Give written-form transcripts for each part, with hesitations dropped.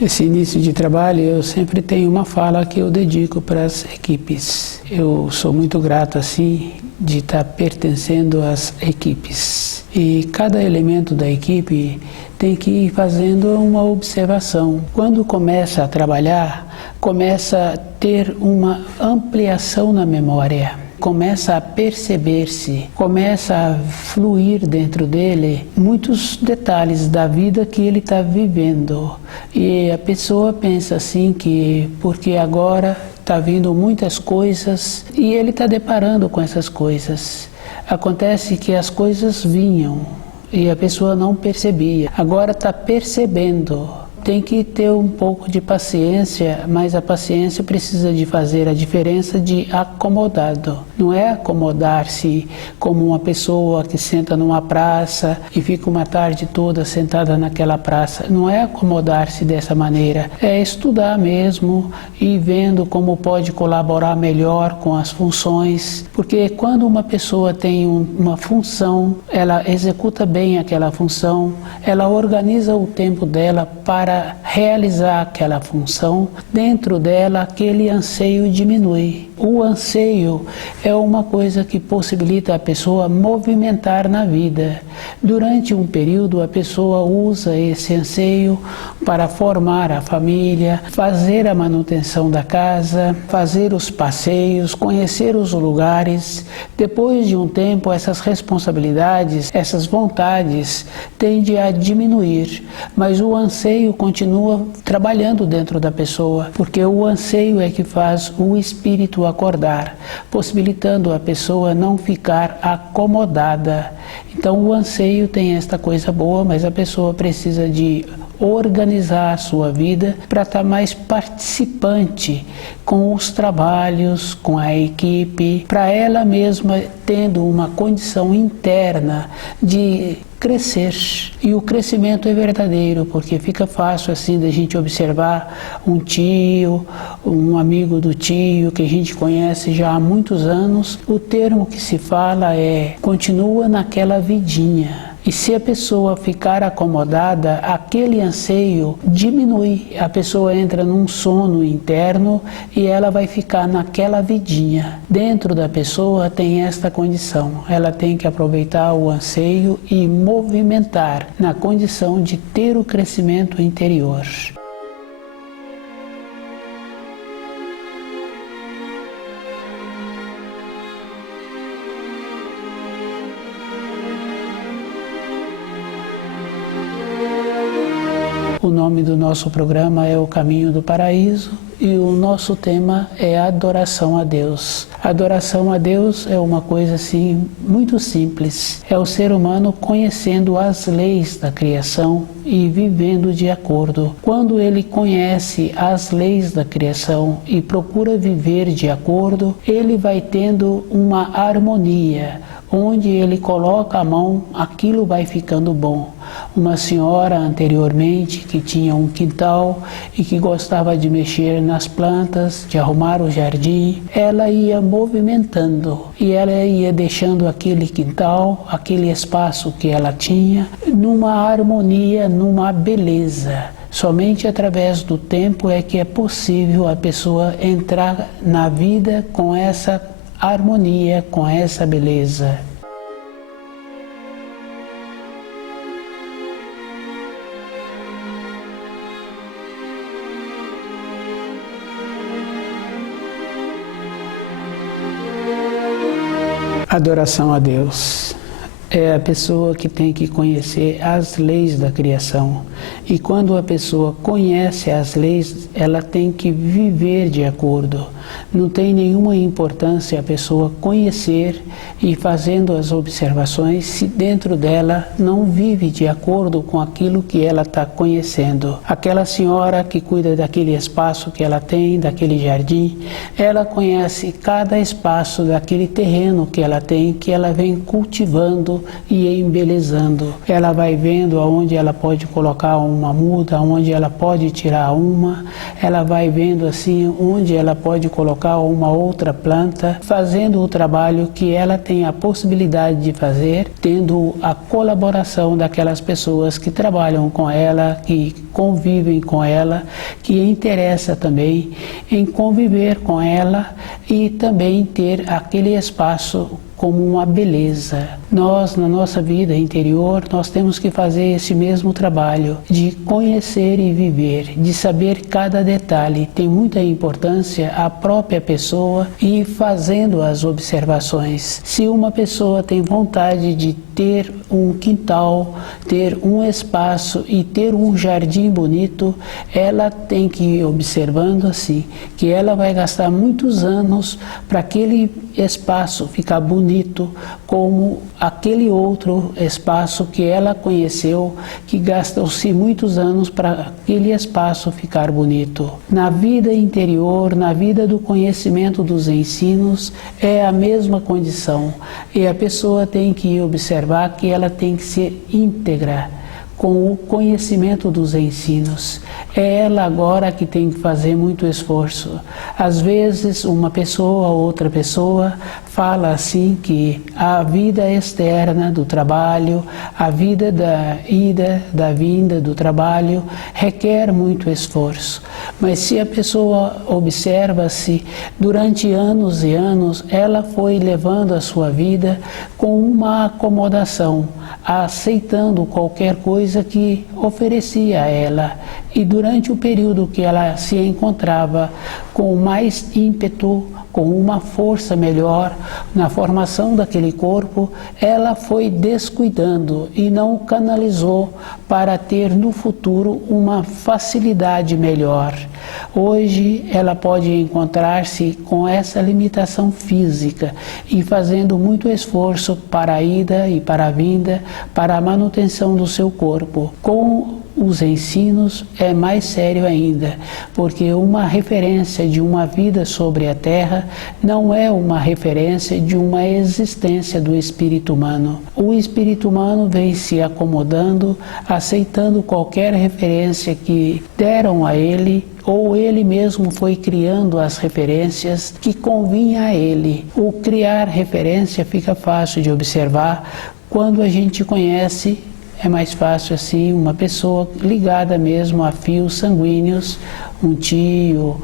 Esse início de trabalho, eu sempre tenho uma fala que eu dedico para as equipes. Eu sou muito grato, assim, de estar pertencendo às equipes. E cada elemento da equipe tem que ir fazendo uma observação. Quando começa a trabalhar, começa a ter uma ampliação na memória. Começa a perceber-se, começa a fluir dentro dele muitos detalhes da vida que ele está vivendo. E a pessoa pensa assim que porque agora está vindo muitas coisas e ele está deparando com essas coisas. Acontece que as coisas vinham e a pessoa não percebia. Agora está percebendo. Tem que ter um pouco de paciência, mas a paciência precisa de fazer a diferença de acomodado. Não é acomodar-se como uma pessoa que senta numa praça e fica uma tarde toda sentada naquela praça. Não é acomodar-se dessa maneira. É estudar mesmo e vendo como pode colaborar melhor com as funções. Porque quando uma pessoa tem uma função, ela executa bem aquela função, ela organiza o tempo dela para realizar aquela função, dentro dela aquele anseio diminui. O anseio é uma coisa que possibilita a pessoa movimentar na vida. Durante um período a pessoa usa esse anseio para formar a família, fazer a manutenção da casa, fazer os passeios, conhecer os lugares. Depois de um tempo essas responsabilidades, essas vontades tendem a diminuir, mas o anseio continua trabalhando dentro da pessoa, porque o anseio é que faz o espírito acordar, possibilitando a pessoa não ficar acomodada. Então o anseio tem esta coisa boa, mas a pessoa precisa de organizar a sua vida para estar mais participante com os trabalhos, com a equipe, para ela mesma tendo uma condição interna de crescer. E o crescimento é verdadeiro, porque fica fácil assim da gente observar um tio, um amigo do tio que a gente conhece já há muitos anos. O termo que se fala é continua naquela vidinha. E se a pessoa ficar acomodada, aquele anseio diminui. A pessoa entra num sono interno e ela vai ficar naquela vidinha. Dentro da pessoa tem esta condição. Ela tem que aproveitar o anseio e movimentar na condição de ter o crescimento interior. O nome do nosso programa é O Caminho do Paraíso e o nosso tema é Adoração a Deus. Adoração a Deus é uma coisa assim muito simples. É o ser humano conhecendo as leis da criação e vivendo de acordo. Quando ele conhece as leis da criação e procura viver de acordo, ele vai tendo uma harmonia. Onde ele coloca a mão, aquilo vai ficando bom. Uma senhora anteriormente que tinha um quintal e que gostava de mexer nas plantas, de arrumar o jardim, ela ia movimentando e ela ia deixando aquele quintal, aquele espaço que ela tinha, numa harmonia, numa beleza. Somente através do tempo é que é possível a pessoa entrar na vida com essa harmonia, com essa beleza. Adoração a Deus é a pessoa que tem que conhecer as leis da criação. E quando a pessoa conhece as leis, ela tem que viver de acordo. Não tem nenhuma importância a pessoa conhecer e fazendo as observações se dentro dela não vive de acordo com aquilo que ela está conhecendo. Aquela senhora que cuida daquele espaço que ela tem, daquele jardim, ela conhece cada espaço daquele terreno que ela tem, que ela vem cultivando e embelezando. Ela vai vendo aonde ela pode colocar uma muda, aonde ela pode tirar uma, ela vai vendo assim onde ela pode colocar colocar uma outra planta, fazendo o trabalho que ela tem a possibilidade de fazer, tendo a colaboração daquelas pessoas que trabalham com ela, que convivem com ela, que interessa também em conviver com ela e também ter aquele espaço como uma beleza. Nós, na nossa vida interior, nós temos que fazer esse mesmo trabalho de conhecer e viver, de saber cada detalhe. Tem muita importância a própria pessoa ir fazendo as observações. Se uma pessoa tem vontade de ter um quintal, ter um espaço e ter um jardim bonito, ela tem que ir observando assim, que ela vai gastar muitos anos para aquele espaço ficar bonito, como aquele outro espaço que ela conheceu, que gastou-se muitos anos para aquele espaço ficar bonito. Na vida interior, na vida do conhecimento dos ensinos, é a mesma condição. E a pessoa tem que observar que ela tem que ser íntegra com o conhecimento dos ensinos. É ela agora que tem que fazer muito esforço. Às vezes, uma pessoa ou outra pessoa fala assim que a vida externa do trabalho, a vida da ida, da vinda do trabalho, requer muito esforço. Mas se a pessoa observa-se, durante anos e anos, ela foi levando a sua vida com uma acomodação, aceitando qualquer coisa que oferecia a ela. E durante o período que ela se encontrava com mais ímpeto, com uma força melhor na formação daquele corpo, ela foi descuidando e não canalizou para ter no futuro uma facilidade melhor. Hoje ela pode encontrar-se com essa limitação física e fazendo muito esforço para a ida e para a vinda, para a manutenção do seu corpo. Com os ensinos é mais sério ainda, porque uma referência de uma vida sobre a Terra não é uma referência de uma existência do espírito humano. O espírito humano vem se acomodando, aceitando qualquer referência que deram a ele, ou ele mesmo foi criando as referências que convinha a ele. O criar referência fica fácil de observar quando a gente conhece. É mais fácil assim, uma pessoa ligada mesmo a fios sanguíneos, um tio,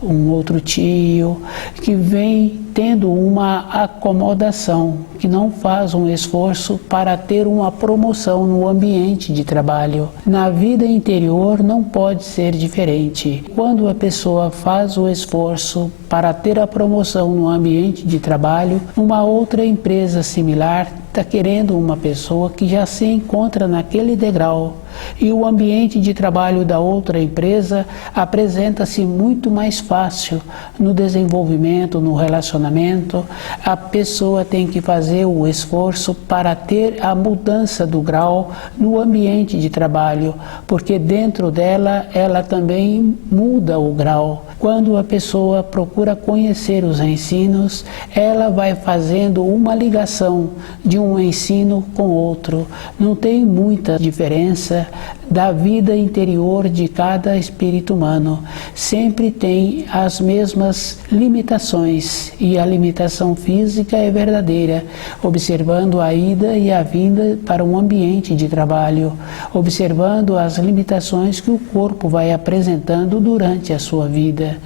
um outro tio, que vem tendo uma acomodação, que não faz um esforço para ter uma promoção no ambiente de trabalho. Na vida interior não pode ser diferente. Quando a pessoa faz o esforço para ter a promoção no ambiente de trabalho, uma outra empresa similar está querendo uma pessoa que já se encontra naquele degrau. E o ambiente de trabalho da outra empresa apresenta-se muito mais fácil no desenvolvimento, no relacionamento. A pessoa tem que fazer o esforço para ter a mudança do grau no ambiente de trabalho, porque dentro dela ela também muda o grau. Quando a pessoa procura conhecer os ensinos, ela vai fazendo uma ligação de um ensino com outro. Não tem muita diferença da vida interior de cada espírito humano. Sempre tem as mesmas limitações, e a limitação física é verdadeira, observando a ida e a vinda para um ambiente de trabalho, observando as limitações que o corpo vai apresentando durante a sua vida.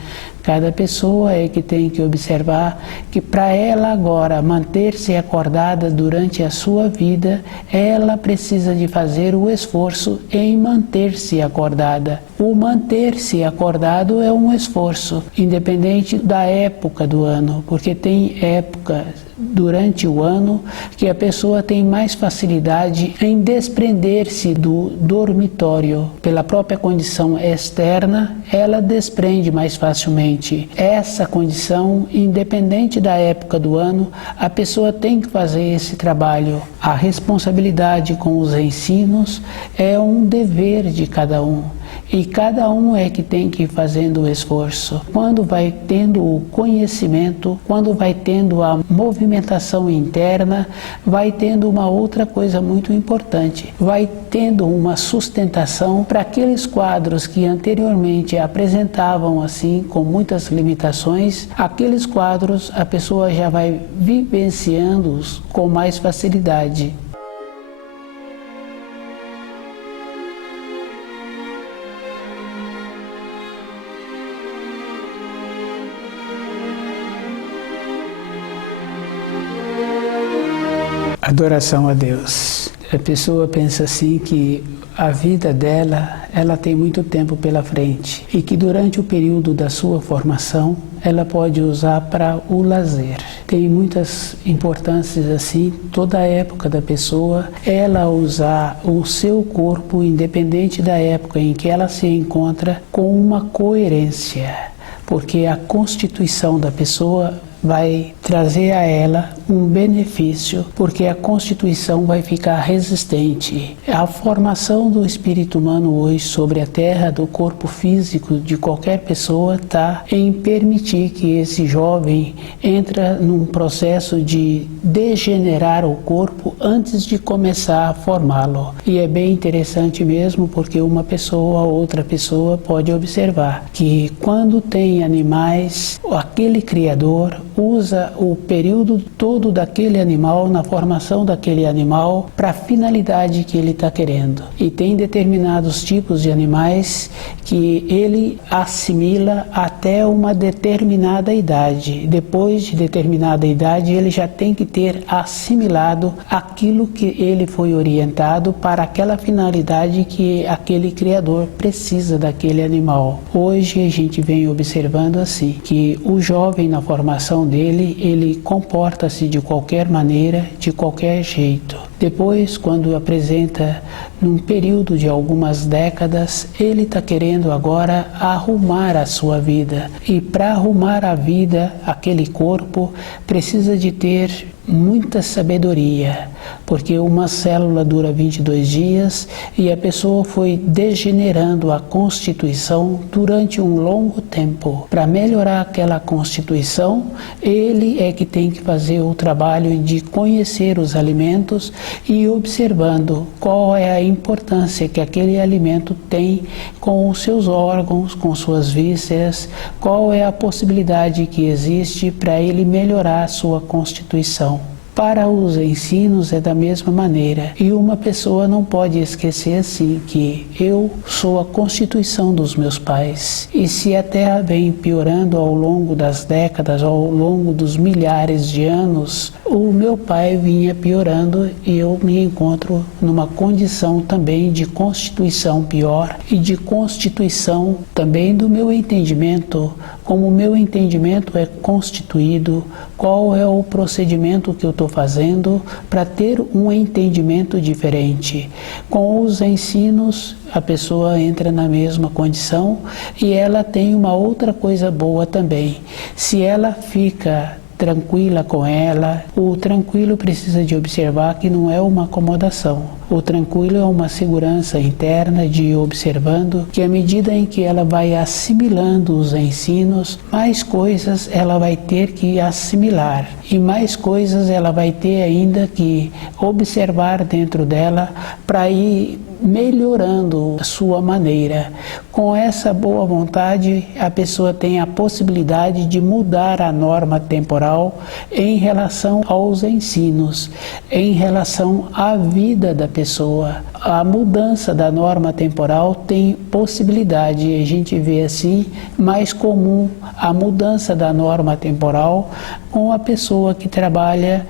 Cada pessoa é que tem que observar que para ela agora manter-se acordada durante a sua vida, ela precisa de fazer o esforço em manter-se acordada. O manter-se acordado é um esforço, independente da época do ano, porque tem época durante o ano que a pessoa tem mais facilidade em desprender-se do dormitório. Pela própria condição externa, ela desprende mais facilmente. Essa condição, independente da época do ano, a pessoa tem que fazer esse trabalho. A responsabilidade com os ensinos é um dever de cada um. E cada um é que tem que ir fazendo o esforço. Quando vai tendo o conhecimento, quando vai tendo a movimentação interna, vai tendo uma outra coisa muito importante. Vai tendo uma sustentação para aqueles quadros que anteriormente apresentavam assim, com muitas limitações, aqueles quadros a pessoa já vai vivenciando-os com mais facilidade. Adoração a Deus. A pessoa pensa assim que a vida dela, ela tem muito tempo pela frente e que durante o período da sua formação, ela pode usar para o lazer. Tem muitas importâncias assim, toda a época da pessoa, ela usar o seu corpo, independente da época em que ela se encontra, com uma coerência, porque a constituição da pessoa vai trazer a ela um benefício, porque a constituição vai ficar resistente. A formação do espírito humano hoje sobre a terra, do corpo físico de qualquer pessoa, está em permitir que esse jovem entre num processo de degenerar o corpo antes de começar a formá-lo. E é bem interessante mesmo, porque uma pessoa ou outra pessoa pode observar que quando tem animais, aquele criador usa o período todo daquele animal, na formação daquele animal, para a finalidade que ele está querendo. E tem determinados tipos de animais que ele assimila até uma determinada idade. Depois de determinada idade, ele já tem que ter assimilado aquilo que ele foi orientado para aquela finalidade que aquele criador precisa daquele animal. Hoje a gente vem observando assim, que o jovem na formação dele, ele comporta-se de qualquer maneira, de qualquer jeito. Depois, quando apresenta num período de algumas décadas, ele está querendo agora arrumar a sua vida. E para arrumar a vida, aquele corpo precisa de ter muita sabedoria, porque uma célula dura 22 dias e a pessoa foi degenerando a constituição durante um longo tempo. Para melhorar aquela constituição, ele é que tem que fazer o trabalho de conhecer os alimentos e observando qual é a importância que aquele alimento tem com os seus órgãos, com suas vísceras, qual é a possibilidade que existe para ele melhorar a sua constituição. Para os ensinos é da mesma maneira. E uma pessoa não pode esquecer assim que eu sou a constituição dos meus pais. E se a Terra vem piorando ao longo das décadas, ao longo dos milhares de anos, o meu pai vinha piorando e eu me encontro numa condição também de constituição pior e de constituição também do meu entendimento, como o meu entendimento é constituído, qual é o procedimento que eu estou fazendo para ter um entendimento diferente. Com os ensinos, a pessoa entra na mesma condição e ela tem uma outra coisa boa também. Se ela fica tranquila com ela, o tranquilo precisa de observar que não é uma acomodação. O tranquilo é uma segurança interna de ir observando que à medida em que ela vai assimilando os ensinos, mais coisas ela vai ter que assimilar e mais coisas ela vai ter ainda que observar dentro dela para ir melhorando a sua maneira. Com essa boa vontade, a pessoa tem a possibilidade de mudar a norma temporal em relação aos ensinos, em relação à vida da pessoa. A mudança da norma temporal tem possibilidade, a gente vê assim, mais comum a mudança da norma temporal com a pessoa que trabalha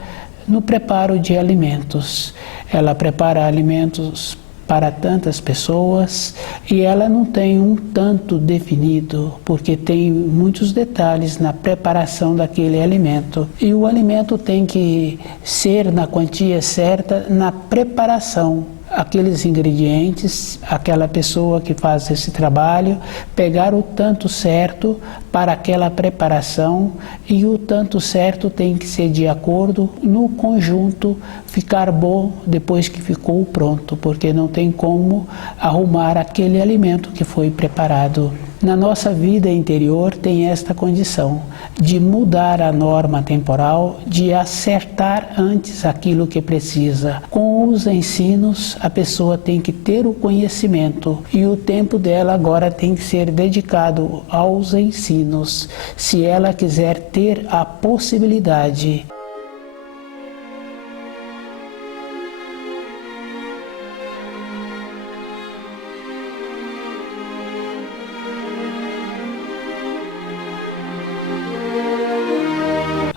no preparo de alimentos. Ela prepara alimentos para tantas pessoas e ela não tem um tanto definido, porque tem muitos detalhes na preparação daquele alimento. E o alimento tem que ser na quantia certa na preparação. aqueles ingredientes, aquela pessoa que faz esse trabalho, pegar o tanto certo para aquela preparação, e o tanto certo tem que ser de acordo no conjunto ficar bom depois que ficou pronto, porque não tem como arrumar aquele alimento que foi preparado. Na nossa vida interior tem esta condição de mudar a norma temporal, de acertar antes aquilo que precisa. Com os ensinos, a pessoa tem que ter o conhecimento e o tempo dela agora tem que ser dedicado aos ensinos, se ela quiser ter a possibilidade.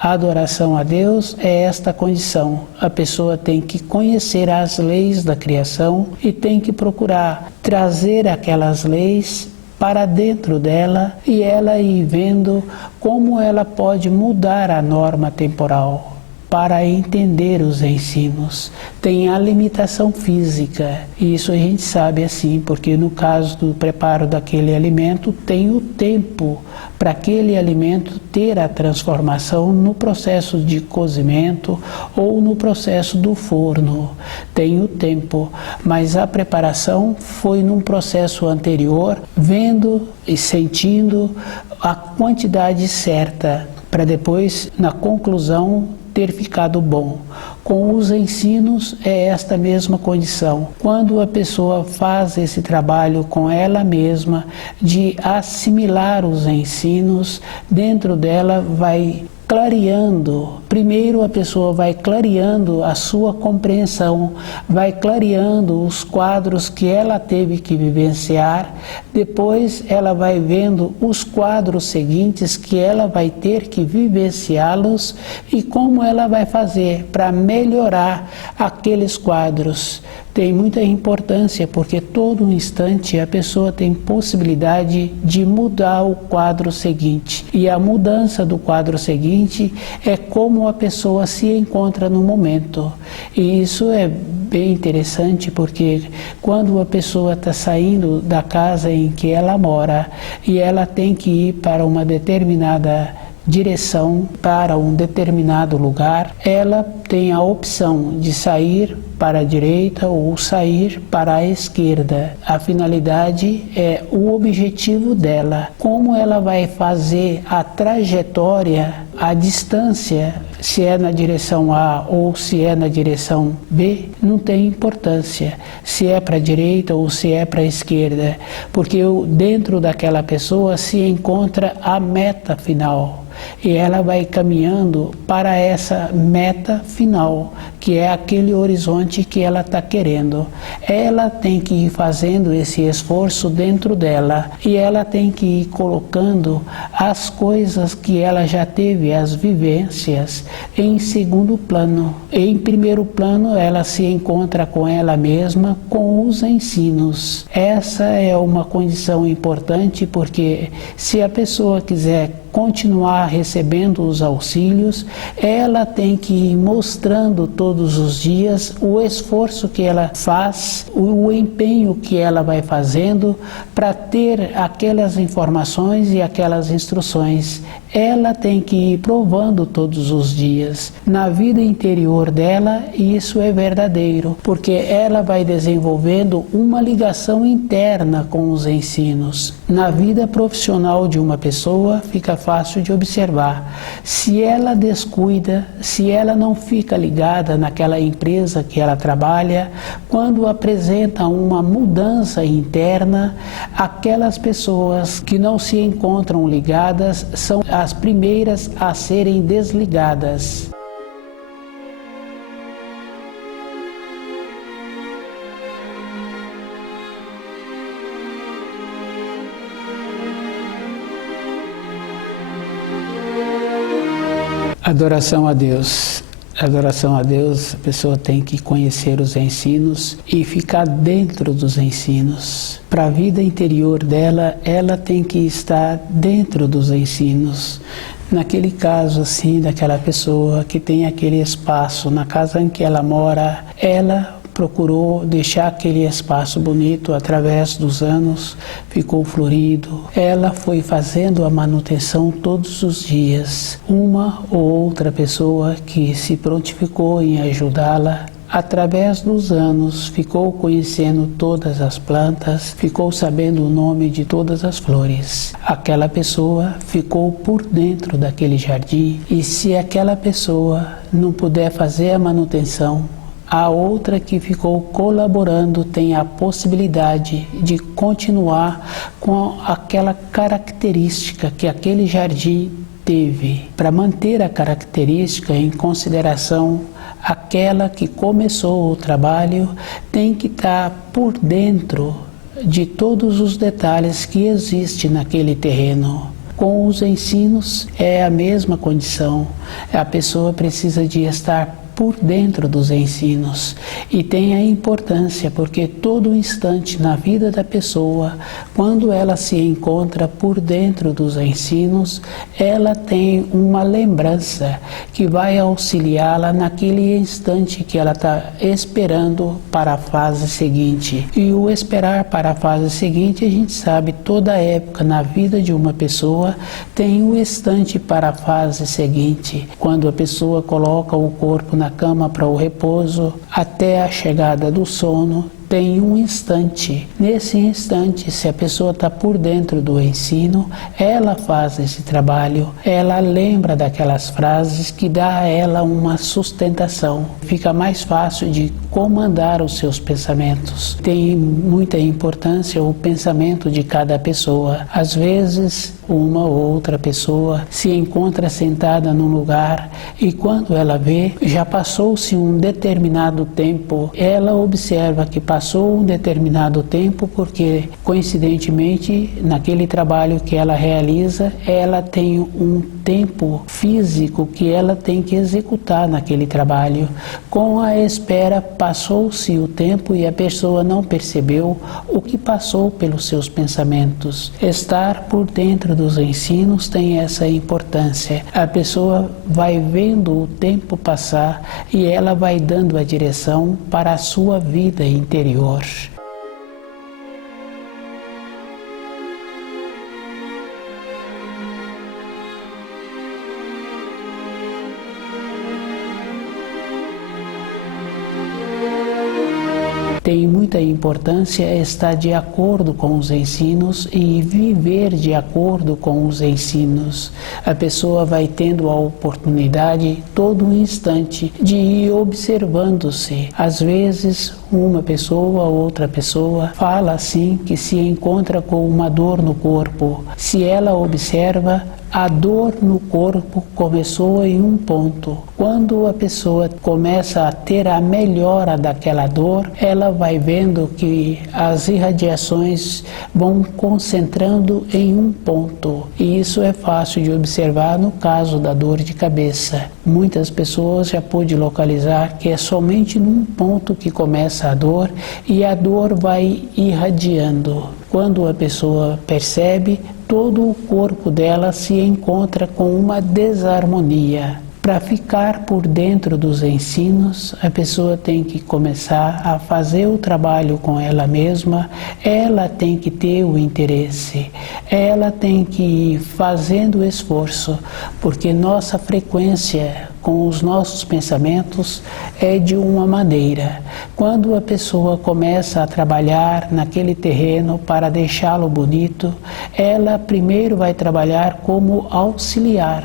A adoração a Deus é esta condição. A pessoa tem que conhecer as leis da criação e tem que procurar trazer aquelas leis para dentro dela e ela ir vendo como ela pode mudar a norma temporal para entender os ensinos. Tem a limitação física, e isso a gente sabe assim, porque no caso do preparo daquele alimento, tem o tempo para aquele alimento ter a transformação no processo de cozimento ou no processo do forno. Tem o tempo, mas a preparação foi num processo anterior, vendo e sentindo a quantidade certa, para depois, na conclusão, ter ficado bom. Com os ensinos é esta mesma condição. Quando a pessoa faz esse trabalho com ela mesma, de assimilar os ensinos, dentro dela vai clareando. Primeiro a pessoa vai clareando a sua compreensão, vai clareando os quadros que ela teve que vivenciar, depois ela vai vendo os quadros seguintes que ela vai ter que vivenciá-los e como ela vai fazer para melhorar aqueles quadros. Tem muita importância porque todo instante a pessoa tem possibilidade de mudar o quadro seguinte. E a mudança do quadro seguinte é como a pessoa se encontra no momento. E isso é bem interessante porque quando a pessoa está saindo da casa em que ela mora e ela tem que ir para uma determinada direção, para um determinado lugar, ela tem a opção de sair para a direita ou sair para a esquerda. A finalidade é o objetivo dela. Como ela vai fazer a trajetória, a distância, se é na direção A ou se é na direção B, não tem importância. Se é para a direita ou se é para a esquerda, porque dentro daquela pessoa se encontra a meta final. E ela vai caminhando para essa meta final, que é aquele horizonte que ela está querendo. Ela tem que ir fazendo esse esforço dentro dela e ela tem que ir colocando as coisas que ela já teve, as vivências, em segundo plano. Em primeiro plano, ela se encontra com ela mesma, com os ensinos. Essa é uma condição importante porque se a pessoa quiser continuar recebendo os auxílios, ela tem que ir mostrando todos os dias o esforço que ela faz, o empenho que ela vai fazendo para ter aquelas informações e aquelas instruções. Ela tem que ir provando todos os dias. Na vida interior dela, isso é verdadeiro, porque ela vai desenvolvendo uma ligação interna com os ensinos. Na vida profissional de uma pessoa, fica fácil de observar. Se ela descuida, se ela não fica ligada naquela empresa que ela trabalha, quando apresenta uma mudança interna, aquelas pessoas que não se encontram ligadas são as primeiras a serem desligadas. Adoração a Deus. Adoração a Deus, a pessoa tem que conhecer os ensinos e ficar dentro dos ensinos. Para a vida interior dela, ela tem que estar dentro dos ensinos. Naquele caso, assim, daquela pessoa que tem aquele espaço na casa em que ela mora, ela procurou deixar aquele espaço bonito através dos anos, ficou florido. Ela foi fazendo a manutenção todos os dias. Uma ou outra pessoa que se prontificou em ajudá-la, através dos anos, ficou conhecendo todas as plantas, ficou sabendo o nome de todas as flores. Aquela pessoa ficou por dentro daquele jardim, e se aquela pessoa não puder fazer a manutenção, a outra que ficou colaborando tem a possibilidade de continuar com aquela característica que aquele jardim teve. Para manter a característica em consideração, aquela que começou o trabalho tem que estar por dentro de todos os detalhes que existem naquele terreno. Com os ensinos é a mesma condição. A pessoa precisa de estar por dentro dos ensinos, e tem a importância porque todo instante na vida da pessoa, quando ela se encontra por dentro dos ensinos, ela tem uma lembrança que vai auxiliá-la naquele instante que ela está esperando para a fase seguinte. E o esperar para a fase seguinte, a gente sabe, toda época na vida de uma pessoa tem um instante para a fase seguinte, quando a pessoa coloca o corpo na cama para o repouso, até a chegada do sono, tem um instante. Nesse instante, se a pessoa está por dentro do ensino, ela faz esse trabalho, ela lembra daquelas frases que dá a ela uma sustentação. Fica mais fácil de comandar os seus pensamentos. Tem muita importância o pensamento de cada pessoa. Às vezes, uma ou outra pessoa se encontra sentada num lugar e quando ela vê, já passou-se um determinado tempo. Ela observa que passou um determinado tempo porque, coincidentemente, naquele trabalho que ela realiza, ela tem um tempo físico que ela tem que executar naquele trabalho. Com a espera, passou-se o tempo e a pessoa não percebeu o que passou pelos seus pensamentos. Estar por dentro dos ensinos tem essa importância. A pessoa vai vendo o tempo passar e ela vai dando a direção para a sua vida interior. Tem muita importância estar de acordo com os ensinos e viver de acordo com os ensinos. A pessoa vai tendo a oportunidade, todo um instante, de ir observando-se. Às vezes, uma pessoa ou outra pessoa fala assim que se encontra com uma dor no corpo. Se ela observa, a dor no corpo começou em um ponto. Quando a pessoa começa a ter a melhora daquela dor, ela vai vendo que as irradiações vão concentrando em um ponto. E isso é fácil de observar no caso da dor de cabeça. Muitas pessoas já pôde localizar que é somente num ponto que começa a dor e a dor vai irradiando. Quando a pessoa percebe, todo o corpo dela se encontra com uma desarmonia. Para ficar por dentro dos ensinos, a pessoa tem que começar a fazer o trabalho com ela mesma, ela tem que ter o interesse, ela tem que ir fazendo o esforço, porque nossa frequência com os nossos pensamentos é de uma maneira. Quando a pessoa começa a trabalhar naquele terreno para deixá-lo bonito, ela primeiro vai trabalhar como auxiliar.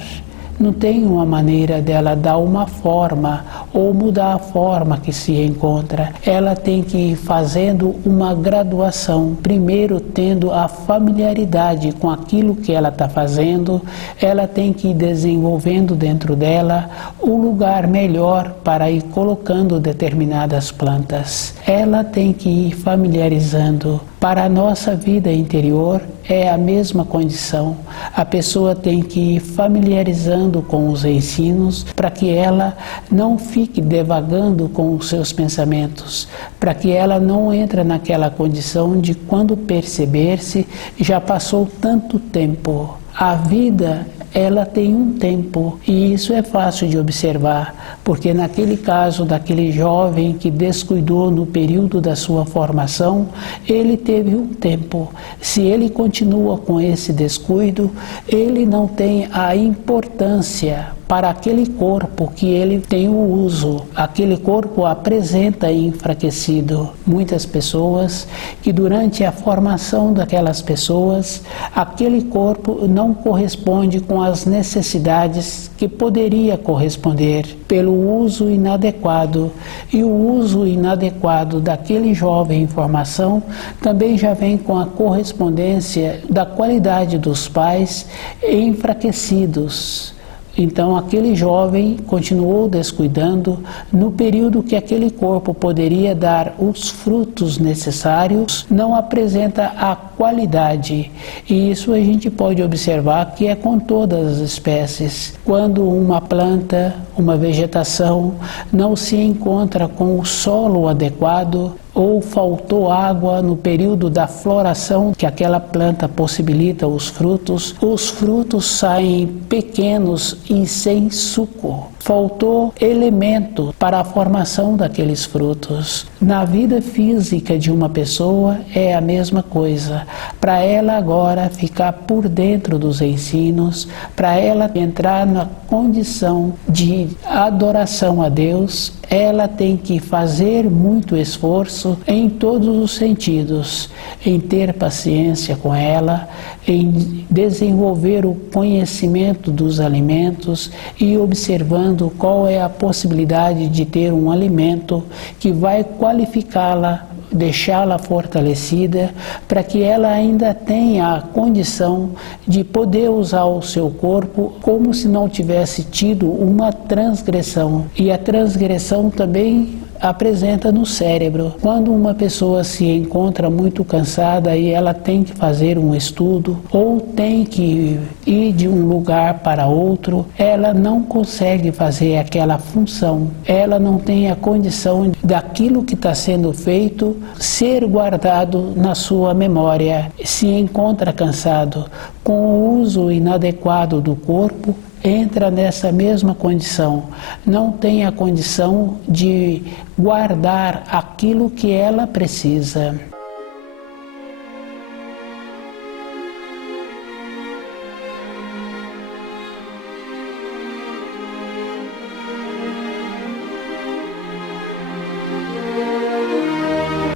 Não tem uma maneira dela dar uma forma ou mudar a forma que se encontra. Ela tem que ir fazendo uma graduação, primeiro tendo a familiaridade com aquilo que ela está fazendo, ela tem que ir desenvolvendo dentro dela o lugar melhor para ir colocando determinadas plantas. Ela tem que ir familiarizando. Para a nossa vida interior é a mesma condição. A pessoa tem que ir familiarizando com os ensinos para que ela não fique devagando com os seus pensamentos, para que ela não entre naquela condição de quando perceber-se já passou tanto tempo. A vida ela tem um tempo, e isso é fácil de observar, porque naquele caso daquele jovem que descuidou no período da sua formação, ele teve um tempo. Se ele continua com esse descuido, ele não tem a importância para aquele corpo que ele tem o uso. Aquele corpo apresenta enfraquecido. Muitas pessoas que durante a formação daquelas pessoas, aquele corpo não corresponde com as necessidades que poderia corresponder pelo uso inadequado. E o uso inadequado daquele jovem em formação também já vem com a correspondência da qualidade dos pais enfraquecidos. Então, aquele jovem continuou descuidando no período que aquele corpo poderia dar os frutos necessários, não apresenta a qualidade. E isso a gente pode observar que é com todas as espécies. Quando uma planta, uma vegetação, não se encontra com o solo adequado, ou faltou água no período da floração que aquela planta possibilita os frutos saem pequenos e sem suco. Faltou elemento para a formação daqueles frutos. Na vida física de uma pessoa é a mesma coisa. Para ela agora ficar por dentro dos ensinos, para ela entrar na condição de adoração a Deus, ela tem que fazer muito esforço em todos os sentidos, em ter paciência com ela, em desenvolver o conhecimento dos alimentos e observando qual é a possibilidade de ter um alimento que vai qualificá-la, deixá-la fortalecida, para que ela ainda tenha a condição de poder usar o seu corpo como se não tivesse tido uma transgressão. E a transgressão também apresenta no cérebro. Quando uma pessoa se encontra muito cansada e ela tem que fazer um estudo ou tem que ir de um lugar para outro, ela não consegue fazer aquela função. Ela não tem a condição daquilo que está sendo feito ser guardado na sua memória. Se encontra cansado. Com o uso inadequado do corpo, entra nessa mesma condição, não tem a condição de guardar aquilo que ela precisa.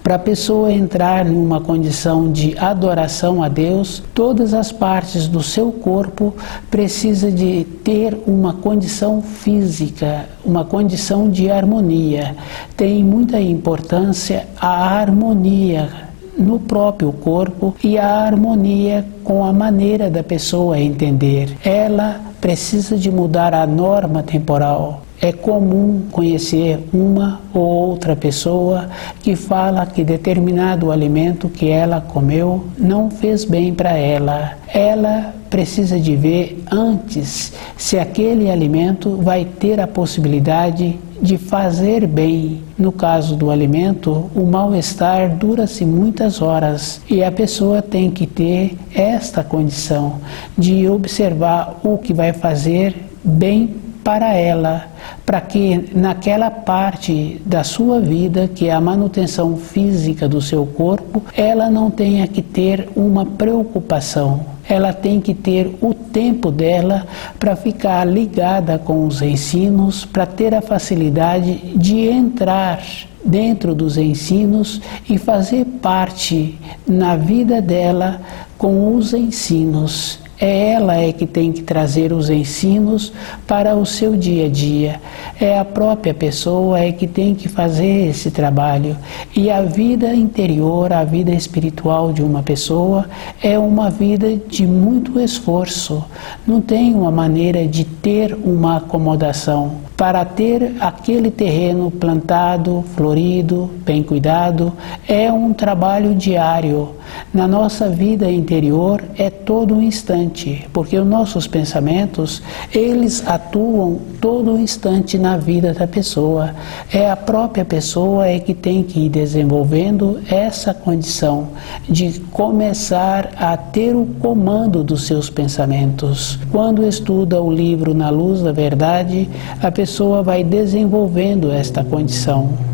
Para a pessoa entrar numa condição de adoração a Deus, todas as partes do seu corpo precisam de ter uma condição física, uma condição de harmonia. Tem muita importância a harmonia no próprio corpo e a harmonia com a maneira da pessoa entender. Ela precisa de mudar a norma temporal. É comum conhecer uma ou outra pessoa que fala que determinado alimento que ela comeu não fez bem para ela. Ela precisa de ver antes se aquele alimento vai ter a possibilidade de fazer bem. No caso do alimento, o mal-estar dura-se muitas horas e a pessoa tem que ter esta condição de observar o que vai fazer bem para ela, para que naquela parte da sua vida, que é a manutenção física do seu corpo, ela não tenha que ter uma preocupação. Ela tem que ter o tempo dela para ficar ligada com os ensinos, para ter a facilidade de entrar dentro dos ensinos e fazer parte na vida dela com os ensinos. Ela é que tem que trazer os ensinos para o seu dia a dia. É a própria pessoa é que tem que fazer esse trabalho. E a vida interior, a vida espiritual de uma pessoa é uma vida de muito esforço. Não tem uma maneira de ter uma acomodação. Para ter aquele terreno plantado, florido, bem cuidado, é um trabalho diário. Na nossa vida interior é todo um instante. instante, porque os nossos pensamentos, eles atuam todo instante na vida da pessoa. É a própria pessoa que tem que ir desenvolvendo essa condição de começar a ter o comando dos seus pensamentos. Quando estuda o livro Na Luz da Verdade, a pessoa vai desenvolvendo esta condição.